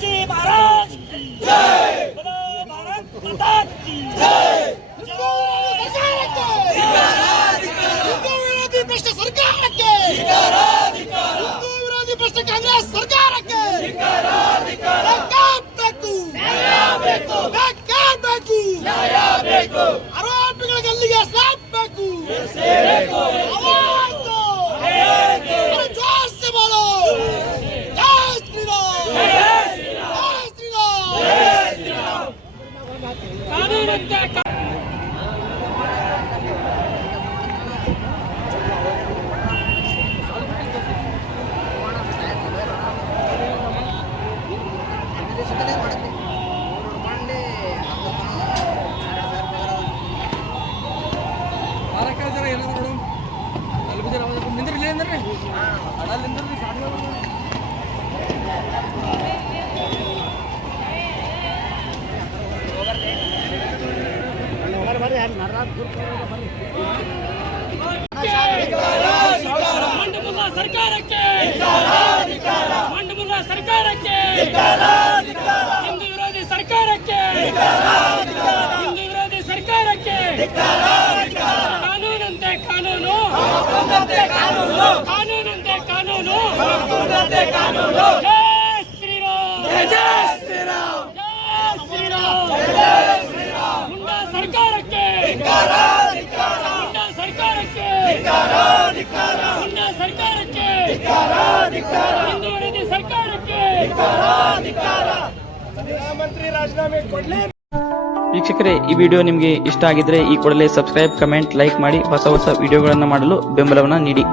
शिवाजी महाराज जय, बोलो भारत माता की जय। ಹಿಂದೂ ವಿರೋಧಿ ಭ್ರಷ್ಟ ಸರ್ಕಾರಕ್ಕೆ, ಹಿಂದೂ ವಿರೋಧಿ ಭ್ರಷ್ಟ ಕಾಂಗ್ರೆಸ್ ಸರ್ಕಾರಕ್ಕೆ ಬೇಕು. ಆರೋಪಿಗಳ ಗಲ್ಲಿಗೆ ಸ್ಲಾಪ್ ಬೇಕು. ಜಾಸ್ತಿ ಮಾಡೋ. ಜೈ ಶ್ರೀರಾಮ್, ಜೈ ಶ್ರೀರಾಮ್. ಕಾನೂನಂತೆ ಮಂಡಮುಲ್ಲಾ ಸರ್ಕಾರಕ್ಕೆ, ಮಂಡಮುಲ್ಲಾ ಸರ್ಕಾರಕ್ಕೆ, ಹಿಂದೂ ವಿರೋಧಿ ಸರ್ಕಾರಕ್ಕೆ, ಹಿಂದೂ ವಿರೋಧಿ ಸರ್ಕಾರಕ್ಕೆ ಕಾನೂನಂತೆ ಕಾನೂನು, ಕಾನೂನಂತೆ ಕಾನೂನು. ಜೈ ಶ್ರೀರಾಮ್, ಜೈ ಶ್ರೀರಾಮ್, ಜೈ ಶ್ರೀರಾಮ್, ಜೈ ಶ್ರೀರಾಮ್. ಮುಂಡಾ ಸರ್ಕಾರಕ್ಕೆ, ಮುಂಡಾ ಸರ್ಕಾರಕ್ಕೆ, ಮುಂಡಾ ಸರ್ಕಾರಕ್ಕೆ, ಹಿಂದೂ ವಿರೋಧಿ ಸರ್ಕಾರಕ್ಕೆ ಮಂತ್ರಿ ರಾಜೀನಾಮೆ ಕೊಡ್ಲಿ. ವೀಕ್ಷಕರೇ, ಈ ವಿಡಿಯೋ ನಿಮಗೆ ಇಷ್ಟ ಆಗಿದ್ರೆ ಈ ಕೂಡಲೇ ಸಬ್ಸ್ಕ್ರೈಬ್, ಕಮೆಂಟ್, ಲೈಕ್ ಮಾಡಿ ಹೊಸ ವಿಡಿಯೋಗಳನ್ನು ಮಾಡಲು ಬೆಂಬಲವನ್ನು ನೀಡಿ.